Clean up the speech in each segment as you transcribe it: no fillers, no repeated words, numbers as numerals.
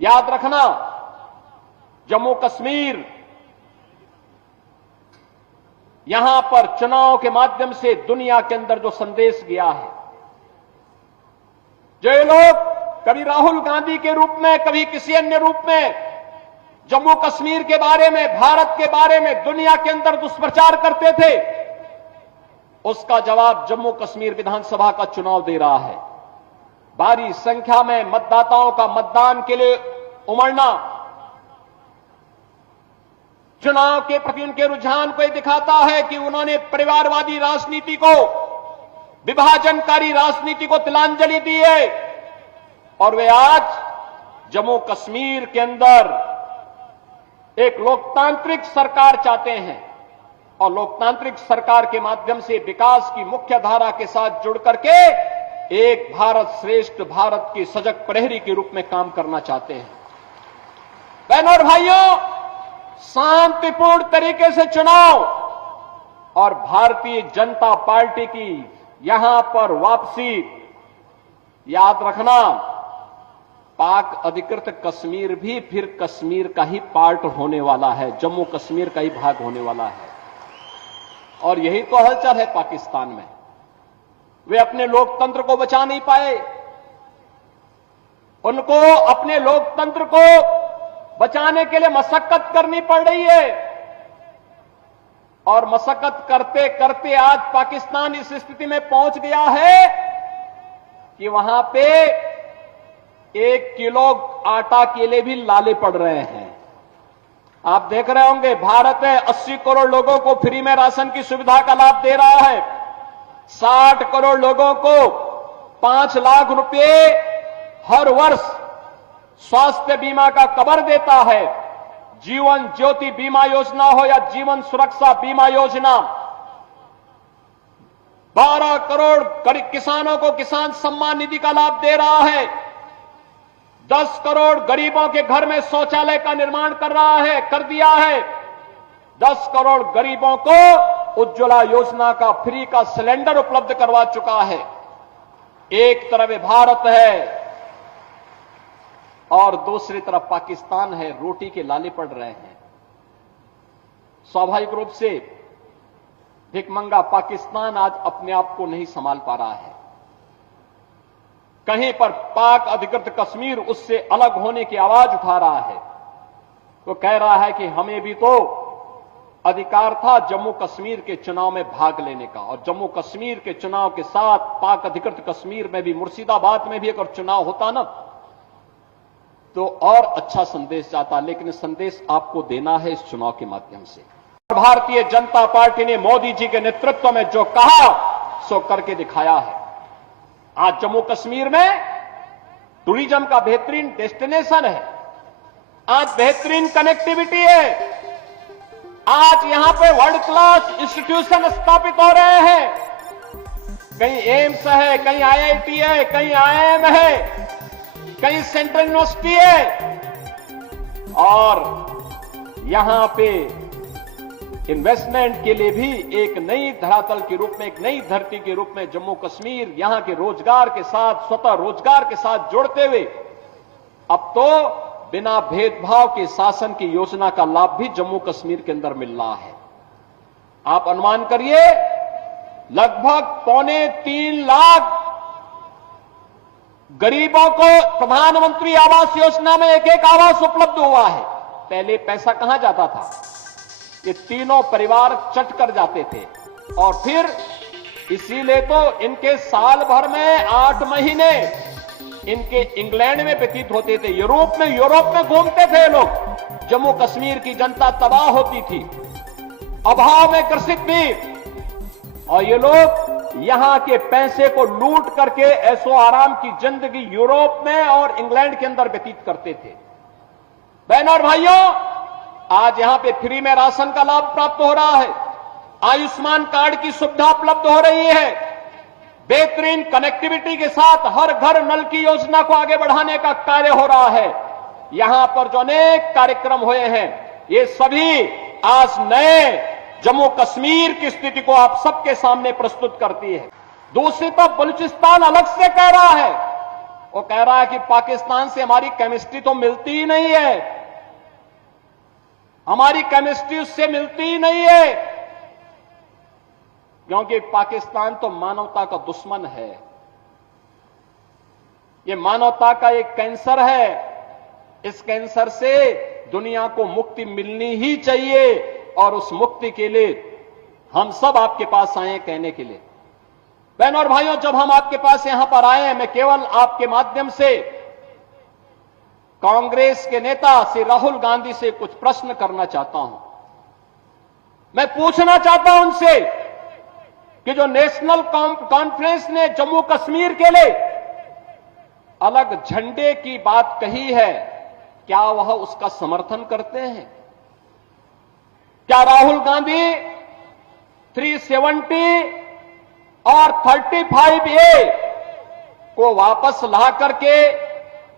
याद रखना, जम्मू कश्मीर यहां पर चुनाव के माध्यम से दुनिया के अंदर जो संदेश गया है, जो ये लोग कभी राहुल गांधी के रूप में, कभी किसी अन्य रूप में जम्मू कश्मीर के बारे में, भारत के बारे में दुनिया के अंदर दुष्प्रचार करते थे, उसका जवाब जम्मू कश्मीर विधानसभा का चुनाव दे रहा है। भारी संख्या में मतदाताओं का मतदान के लिए उमड़ना चुनाव के प्रति उनके रुझान को यह दिखाता है कि उन्होंने परिवारवादी राजनीति को, विभाजनकारी राजनीति को तिलांजलि दी है और वे आज जम्मू कश्मीर के अंदर एक लोकतांत्रिक सरकार चाहते हैं और लोकतांत्रिक सरकार के माध्यम से विकास की मुख्य धारा के साथ जुड़ करके एक भारत श्रेष्ठ भारत की सजग प्रहरी के रूप में काम करना चाहते हैं। बहनों और भाइयों, शांतिपूर्ण तरीके से चुनाव और भारतीय जनता पार्टी की यहां पर वापसी, याद रखना, पाक अधिकृत कश्मीर भी फिर कश्मीर का ही पार्ट होने वाला है, जम्मू कश्मीर का ही भाग होने वाला है। और यही तो हलचल है पाकिस्तान में। वे अपने लोकतंत्र को बचा नहीं पाए, उनको अपने लोकतंत्र को बचाने के लिए मशक्कत करनी पड़ रही है और मशक्कत करते करते आज पाकिस्तान इस स्थिति में पहुंच गया है कि वहां पे 1 किलो आटा के लिए भी लाले पड़ रहे हैं। आप देख रहे होंगे, भारत है 80 करोड़ लोगों को फ्री में राशन की सुविधा का लाभ दे रहा है, 60 करोड़ लोगों को 5 लाख रुपए हर वर्ष स्वास्थ्य बीमा का कवर देता है। जीवन ज्योति बीमा योजना हो या जीवन सुरक्षा बीमा योजना, 12 करोड़ किसानों को किसान सम्मान निधि का लाभ दे रहा है, 10 करोड़ गरीबों के घर में शौचालय का निर्माण कर दिया है, 10 करोड़ गरीबों को उज्ज्वला योजना का फ्री का सिलेंडर उपलब्ध करवा चुका है। एक तरफ भारत है और दूसरी तरफ पाकिस्तान है, रोटी के लाले पड़ रहे हैं। स्वाभाविक रूप से भिखमंगा पाकिस्तान आज अपने आप को नहीं संभाल पा रहा है। कहीं पर पाक अधिकृत कश्मीर उससे अलग होने की आवाज उठा रहा है, तो कह रहा है कि हमें भी तो अधिकार था जम्मू कश्मीर के चुनाव में भाग लेने का, और जम्मू कश्मीर के चुनाव के साथ पाक अधिकृत कश्मीर में भी, मुर्शिदाबाद में भी अगर चुनाव होता ना तो और अच्छा संदेश जाता। लेकिन संदेश आपको देना है इस चुनाव के माध्यम से। भारतीय जनता पार्टी ने मोदी जी के नेतृत्व में जो कहा सो करके दिखाया है। आज जम्मू कश्मीर में टूरिज्म का बेहतरीन डेस्टिनेशन है, आज बेहतरीन कनेक्टिविटी है, आज यहां पे वर्ल्ड क्लास इंस्टीट्यूशन स्थापित हो रहे हैं। कहीं एम्स है, कहीं आईआईटी है, कहीं आईआईएम है, कहीं सेंट्रल यूनिवर्सिटी है, और यहां पे इन्वेस्टमेंट के लिए भी एक नई धरातल के रूप में, एक नई धरती के रूप में जम्मू कश्मीर यहां के रोजगार के साथ, स्वतः रोजगार के साथ जोड़ते हुए अब तो बिना भेदभाव के शासन की योजना का लाभ भी जम्मू कश्मीर के अंदर मिल रहा है। आप अनुमान करिए, लगभग 2.25 लाख गरीबों को प्रधानमंत्री आवास योजना में एक आवास उपलब्ध हुआ है। पहले पैसा कहां जाता था? ये तीनों परिवार चट कर जाते थे, और फिर इसीलिए तो इनके साल भर में 8 महीने इनके इंग्लैंड में व्यतीत होते थे, यूरोप में घूमते थे लोग। जम्मू कश्मीर की जनता तबाह होती थी, अभाव में ग्रसित थी, और ये लोग यहां के पैसे को लूट करके ऐशो आराम की जिंदगी यूरोप में और इंग्लैंड के अंदर व्यतीत करते थे। बहनों और भाइयों, आज यहां पे फ्री में राशन का लाभ प्राप्त हो रहा है, आयुष्मान कार्ड की सुविधा उपलब्ध हो रही है, बेहतरीन कनेक्टिविटी के साथ हर घर नल की योजना को आगे बढ़ाने का कार्य हो रहा है। यहां पर जो अनेक कार्यक्रम हुए हैं, ये सभी आज नए जम्मू कश्मीर की स्थिति को आप सबके सामने प्रस्तुत करती है। दूसरी तरफ बलूचिस्तान अलग से कह रहा है वो कह रहा है कि पाकिस्तान से हमारी केमिस्ट्री तो मिलती ही नहीं है, हमारी केमिस्ट्री उससे मिलती ही नहीं है, क्योंकि पाकिस्तान तो मानवता का दुश्मन है, ये मानवता का एक कैंसर है। इस कैंसर से दुनिया को मुक्ति मिलनी ही चाहिए और उस मुक्ति के लिए हम सब आपके पास आए हैं कहने के लिए। बहनों और भाइयों, जब हम आपके पास यहां पर आए हैं, मैं केवल आपके माध्यम से कांग्रेस के नेता श्री राहुल गांधी से कुछ प्रश्न करना चाहता हूं। मैं पूछना चाहता हूं उनसे कि जो नेशनल कॉन्फ्रेंस ने जम्मू कश्मीर के लिए अलग झंडे की बात कही है, क्या वह उसका समर्थन करते हैं? क्या राहुल गांधी 370 और 35A को वापस ला करके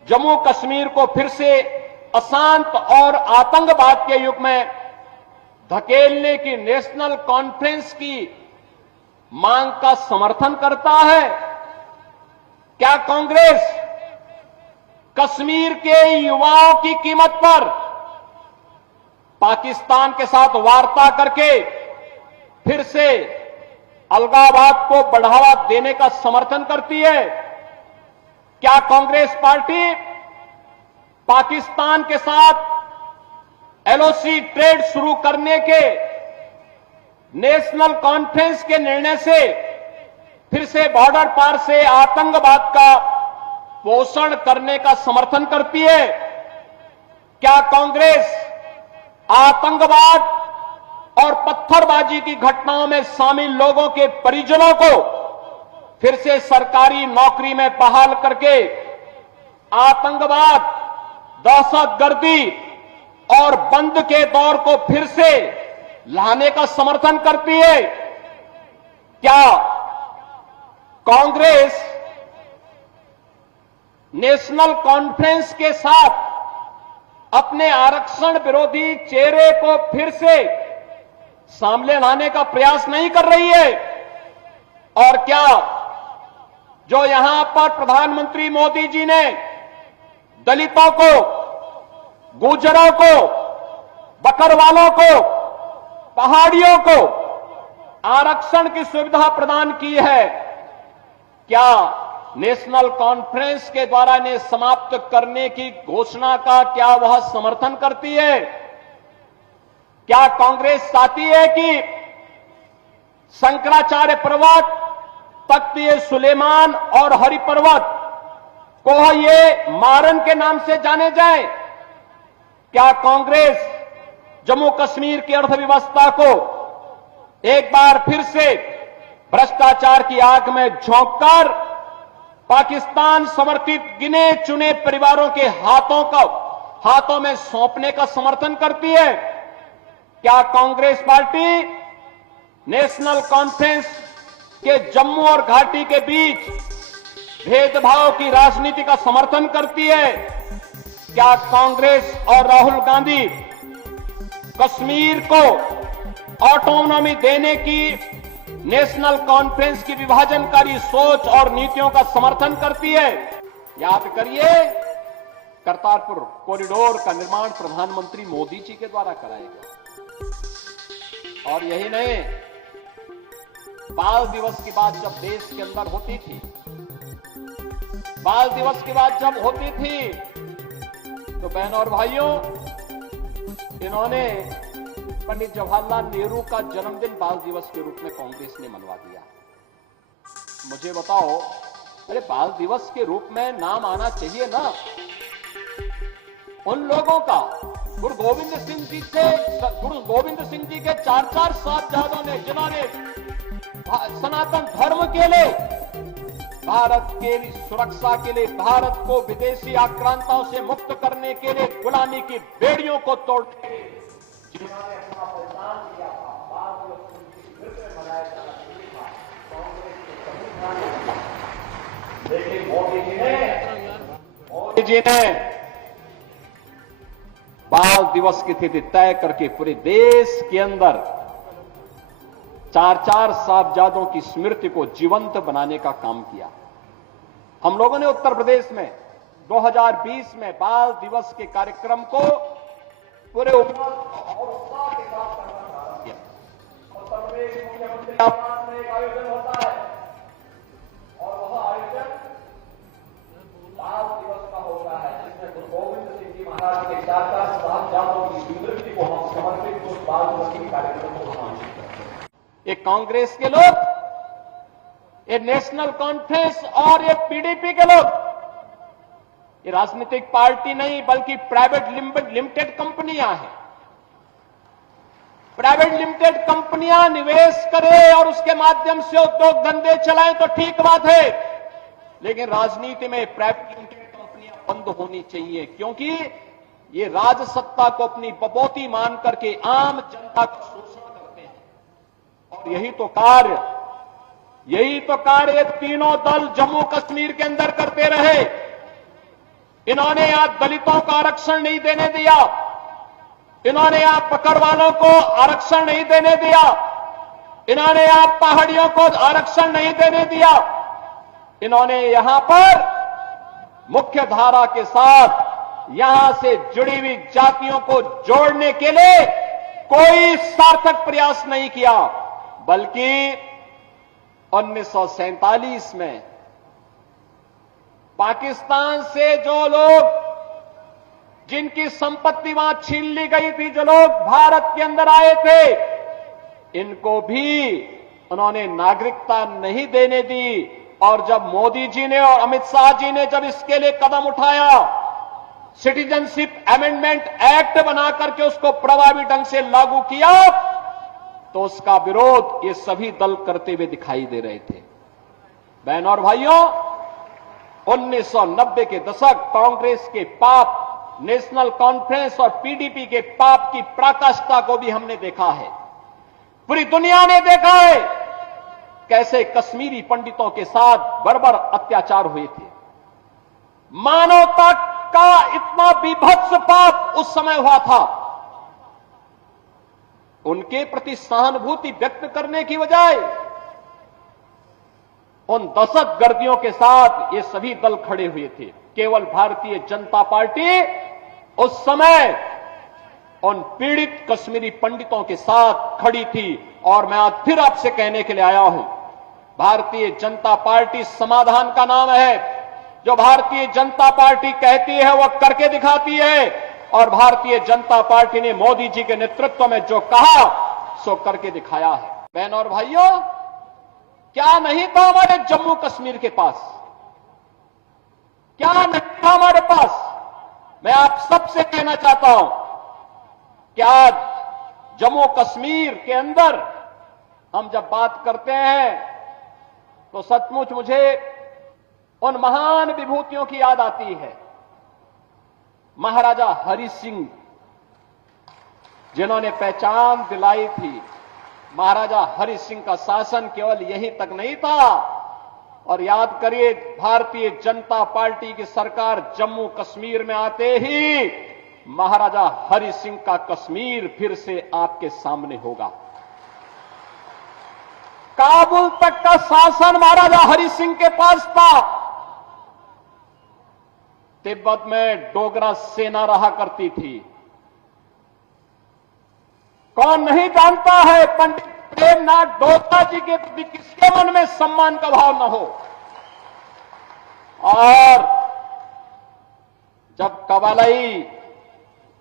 जम्मू कश्मीर को फिर से अशांत और आतंकवाद के युग में धकेलने की नेशनल कॉन्फ्रेंस की मांग का समर्थन करता है? क्या कांग्रेस कश्मीर के युवाओं की कीमत पर पाकिस्तान के साथ वार्ता करके फिर से अलगाववाद को बढ़ावा देने का समर्थन करती है? क्या कांग्रेस पार्टी पाकिस्तान के साथ एलओसी ट्रेड शुरू करने के नेशनल कॉन्फ्रेंस के निर्णय से फिर से बॉर्डर पार से आतंकवाद का पोषण करने का समर्थन करती है? क्या कांग्रेस आतंकवाद और पत्थरबाजी की घटनाओं में शामिल लोगों के परिजनों को फिर से सरकारी नौकरी में बहाल करके आतंकवाद, दहशतगर्दी और बंद के दौर को फिर से लाने का समर्थन करती है? क्या कांग्रेस नेशनल कॉन्फ्रेंस के साथ अपने आरक्षण विरोधी चेहरे को फिर से सामने लाने का प्रयास नहीं कर रही है? और क्या जो यहां पर प्रधानमंत्री मोदी जी ने दलितों को, गुर्जरों को, बकरवालों को, पहाड़ियों को आरक्षण की सुविधा प्रदान की है, क्या नेशनल कॉन्फ्रेंस के द्वारा इन्हें समाप्त करने की घोषणा का क्या वह समर्थन करती है? क्या कांग्रेस चाहती है कि शंकराचार्य पर्वत, तख्त सुलेमान और हरि पर्वत को ये मारन के नाम से जाने जाए? क्या कांग्रेस जम्मू कश्मीर की अर्थव्यवस्था को एक बार फिर से भ्रष्टाचार की आग में झोंककर पाकिस्तान समर्थित गिने चुने परिवारों के हाथों में सौंपने का समर्थन करती है? क्या कांग्रेस पार्टी नेशनल कॉन्फ्रेंस के जम्मू और घाटी के बीच भेदभाव की राजनीति का समर्थन करती है? क्या कांग्रेस और राहुल गांधी कश्मीर को ऑटोनॉमी देने की नेशनल कॉन्फ्रेंस की विभाजनकारी सोच और नीतियों का समर्थन करती है? याद करिए, करतारपुर कॉरिडोर का निर्माण प्रधानमंत्री मोदी जी के द्वारा कराया गया। और यही नहीं, बाल दिवस की बात जब देश के अंदर होती थी, बाल दिवस की बात जब होती थी, तो बहनों और भाइयों, इन्होंने पंडित जवाहरलाल नेहरू का जन्मदिन बाल दिवस के रूप में कांग्रेस ने मनवा दिया। मुझे बताओ, अरे बाल दिवस के रूप में नाम आना चाहिए ना उन लोगों का। गुरु गोविंद सिंह जी के 4 साहबजादों ने, जिन्होंने सनातन धर्म के लिए, भारत के सुरक्षा के लिए, भारत को विदेशी आक्रांताओं से मुक्त करने के लिए गुलामी की बेड़ियों को तोड़ जिन्होंने अपना बलिदान दिया था, बाल दिवस उनकी मृत्यु में मनाया जाना चाहिए था, कांग्रेस के संविधान में। लेकिन मोदी जी ने बाल दिवस की तिथि तय करके पूरे देश के अंदर 4 साहबजादों की स्मृति को जीवंत बनाने का काम किया। हम लोगों ने उत्तर प्रदेश में 2020 में बाल दिवस के कार्यक्रम को पूरे उत्साह के साथ करना प्रारंभ किया। उत्तर प्रदेश मुख्यमंत्री आवास में एक आयोजन होता है और वह आयोजन बाल दिवस का होता है, जिसमें गुरु गोविंद सिंह जी महाराज के 4 साहिबजादों की स्मृति को हम समर्पित उस बाल दिवस के कार्यक्रम को आयोजित करते हैं। ये कांग्रेस के लोग, ये नेशनल कॉन्फ्रेंस और ये पीडीपी के लोग, ये राजनीतिक पार्टी नहीं बल्कि प्राइवेट लिमिटेड कंपनियां हैं। प्राइवेट लिमिटेड कंपनियां निवेश करें और उसके माध्यम से उद्योग धंधे चलाएं तो ठीक बात है, लेकिन राजनीति में प्राइवेट लिमिटेड कंपनियां बंद होनी चाहिए, क्योंकि ये राजसत्ता को अपनी बपौती मान करके आम जनता का शोषण करते हैं। और यही तो कार्य ये तीनों दल जम्मू कश्मीर के अंदर करते रहे। इन्होंने यहां दलितों को आरक्षण नहीं देने दिया, इन्होंने यहां पकड़वालों को आरक्षण नहीं देने दिया, इन्होंने यहां पहाड़ियों को आरक्षण नहीं देने दिया, इन्होंने यहां पर मुख्य धारा के साथ यहां से जुड़ी हुई जातियों को जोड़ने के लिए कोई सार्थक प्रयास नहीं किया, बल्कि 1947 में पाकिस्तान से जो लोग, जिनकी संपत्ति वहां छीन ली गई थी, जो लोग भारत के अंदर आए थे, इनको भी उन्होंने नागरिकता नहीं देने दी। और जब मोदी जी ने और अमित शाह जी ने जब इसके लिए कदम उठाया, सिटीजनशिप अमेंडमेंट एक्ट बना करके उसको प्रभावी ढंग से लागू किया, तो उसका विरोध ये सभी दल करते हुए दिखाई दे रहे थे। बहनों और भाइयों, 1990 के दशक कांग्रेस के पाप, नेशनल कॉन्फ्रेंस और पीडीपी के पाप की पराकाष्ठा को भी हमने देखा है। पूरी दुनिया ने देखा है कैसे कश्मीरी पंडितों के साथ बर्बर अत्याचार हुए थे। मानवता का इतना बीभत्स पाप उस समय हुआ था। उनके प्रति सहानुभूति व्यक्त करने की बजाय उन दहशतगर्दियों के साथ ये सभी दल खड़े हुए थे। केवल भारतीय जनता पार्टी उस समय उन पीड़ित कश्मीरी पंडितों के साथ खड़ी थी। और मैं आज फिर आपसे कहने के लिए आया हूं, भारतीय जनता पार्टी समाधान का नाम है। जो भारतीय जनता पार्टी कहती है वह करके दिखाती है, और भारतीय जनता पार्टी ने मोदी जी के नेतृत्व में जो कहा सो करके दिखाया है। बहनों और भाइयों, क्या नहीं था हमारे जम्मू कश्मीर के पास? क्या नहीं था हमारे पास? मैं आप सबसे कहना चाहता हूं कि आज जम्मू कश्मीर के अंदर हम जब बात करते हैं तो सचमुच मुझे उन महान विभूतियों की याद आती है। महाराजा हरि सिंह, जिन्होंने पहचान दिलाई थी। महाराजा हरि सिंह का शासन केवल यहीं तक नहीं था। और याद करिए, भारतीय जनता पार्टी की सरकार जम्मू कश्मीर में आते ही महाराजा हरि सिंह का कश्मीर फिर से आपके सामने होगा। काबुल तक का शासन महाराजा हरि सिंह के पास था। तिब्बत में डोगरा सेना रहा करती थी। कौन नहीं जानता है पंडित प्रेमनाथ डोगरा जी के प्रति किसके मन में सम्मान का भाव न हो। और जब कबालाई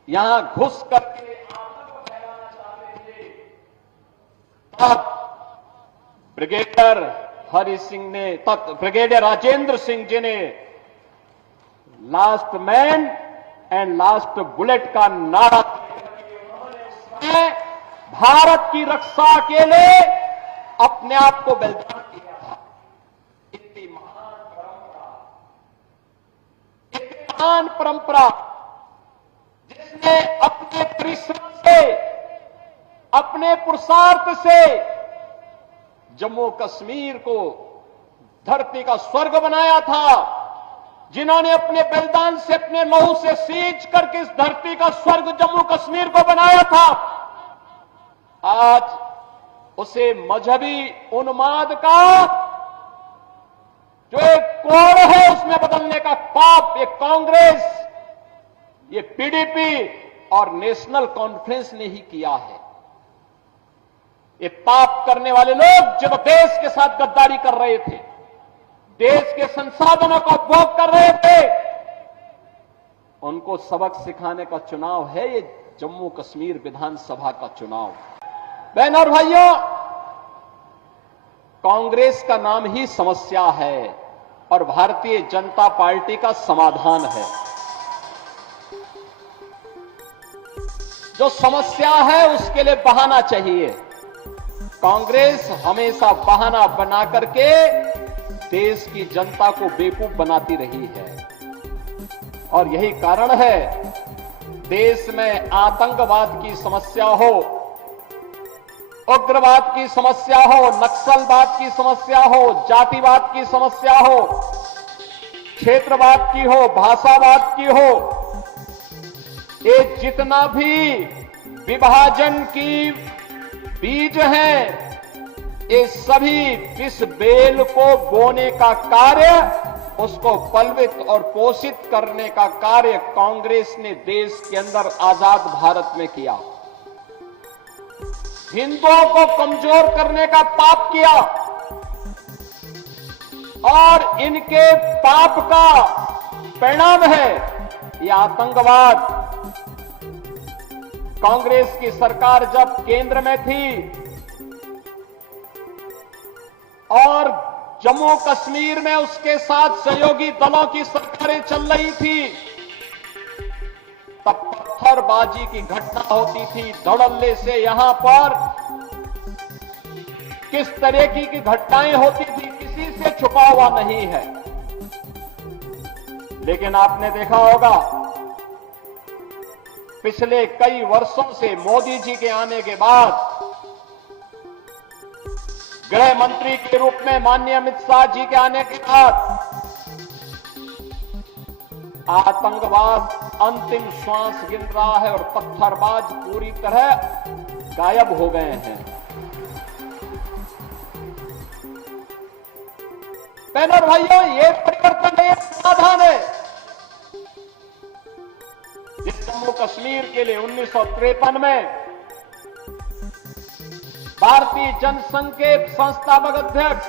यहां घुस करके आतंक फैलाना चाहते थे, तब ब्रिगेडियर हरि सिंह ने, तब ब्रिगेडियर राजेंद्र सिंह जी ने last man and last bullet का नारा भारत की रक्षा के लिए अपने आप को बलिदान दिया था। इतनी महान परंपरा जिसने अपने परिश्रम से, अपने पुरुषार्थ से जम्मू कश्मीर को धरती का स्वर्ग बनाया था, जिन्होंने अपने बलिदान से, अपने लहू से सींच करके इस धरती का स्वर्ग जम्मू कश्मीर को बनाया था, आज उसे मजहबी उन्माद का जो एक कोड है उसमें बदलने का पाप ये कांग्रेस, ये पीडीपी और नेशनल कॉन्फ्रेंस ने ही किया है। ये पाप करने वाले लोग जो देश के साथ गद्दारी कर रहे थे, देश के संसाधनों का उपभोग कर रहे थे, उनको सबक सिखाने का चुनाव है ये जम्मू कश्मीर विधानसभा का चुनाव। बहनों और भाइयों, कांग्रेस का नाम ही समस्या है और भारतीय जनता पार्टी का समाधान है। जो समस्या है उसके लिए बहाना चाहिए। कांग्रेस हमेशा बहाना बना करके देश की जनता को बेवकूफ बनाती रही है और यही कारण है देश में आतंकवाद की समस्या हो, उग्रवाद की समस्या हो, नक्सलवाद की समस्या हो, जातिवाद की समस्या हो, क्षेत्रवाद की हो, भाषावाद की हो, ये जितना भी विभाजन की बीज हैं, ये सभी इस बेल को बोने का कार्य, उसको पलवित और पोषित करने का कार्य कांग्रेस ने देश के अंदर आजाद भारत में किया। हिंदुओं को कमजोर करने का पाप किया और इनके पाप का परिणाम है यह आतंकवाद। कांग्रेस की सरकार जब केंद्र में थी और जम्मू कश्मीर में उसके साथ सहयोगी दलों की सरकारें चल रही थी, तब पत्थरबाजी की घटना होती थी। धड़ल्ले से यहां पर किस तरह की घटनाएं होती थी किसी से छुपा हुआ नहीं है। लेकिन आपने देखा होगा पिछले कई वर्षों से मोदी जी के आने के बाद गृह मंत्री के रूप में माननीय अमित शाह जी के आने के बाद आतंकवाद अंतिम श्वास गिन रहा है और पत्थरबाज पूरी तरह गायब हो गए हैं। बहनों और भाइयों, ये परिवर्तन है, समाधान है। जिस जम्मू कश्मीर के लिए 1953 में भारतीय जनसंघ के संस्थापक अध्यक्ष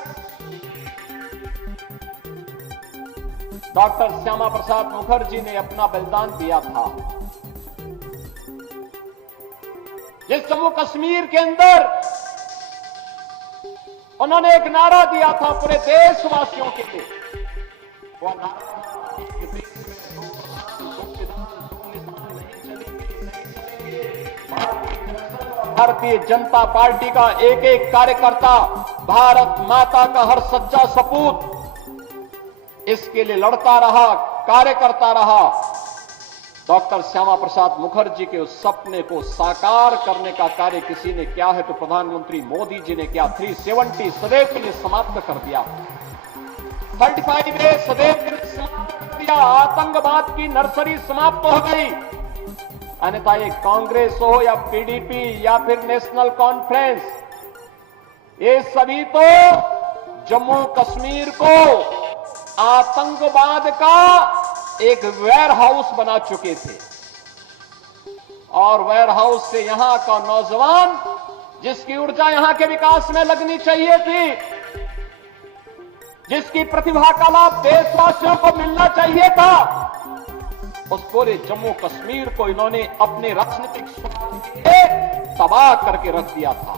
डॉक्टर श्यामा प्रसाद मुखर्जी ने अपना बलिदान दिया था, जिस जम्मू कश्मीर के अंदर उन्होंने एक नारा दिया था पूरे देशवासियों के लिए, वो नारा भारतीय जनता पार्टी का एक एक कार्यकर्ता भारत माता का हर सच्चा सपूत इसके लिए लड़ता रहा, कार्य करता रहा। डॉक्टर श्यामा प्रसाद मुखर्जी के उस सपने को साकार करने का कार्य किसी ने किया है तो प्रधानमंत्री मोदी जी ने किया। 370 सदैव के लिए समाप्त कर दिया, 35 सदैव के लिए समाप्त कर दिया। आतंकवाद की नर्सरी समाप्त हो गई। अन्यथा ये कांग्रेस हो या पीडीपी या फिर नेशनल कॉन्फ्रेंस, ये सभी तो जम्मू कश्मीर को आतंकवाद का एक वेयर हाउस बना चुके थे और वेयर हाउस से यहां का नौजवान जिसकी ऊर्जा यहां के विकास में लगनी चाहिए थी, जिसकी प्रतिभा का लाभ देशवासियों को मिलना चाहिए था, उस पूरे जम्मू कश्मीर को इन्होंने अपने राजनीतिक स्वार्थ के लिए तबाह करके रख दिया था।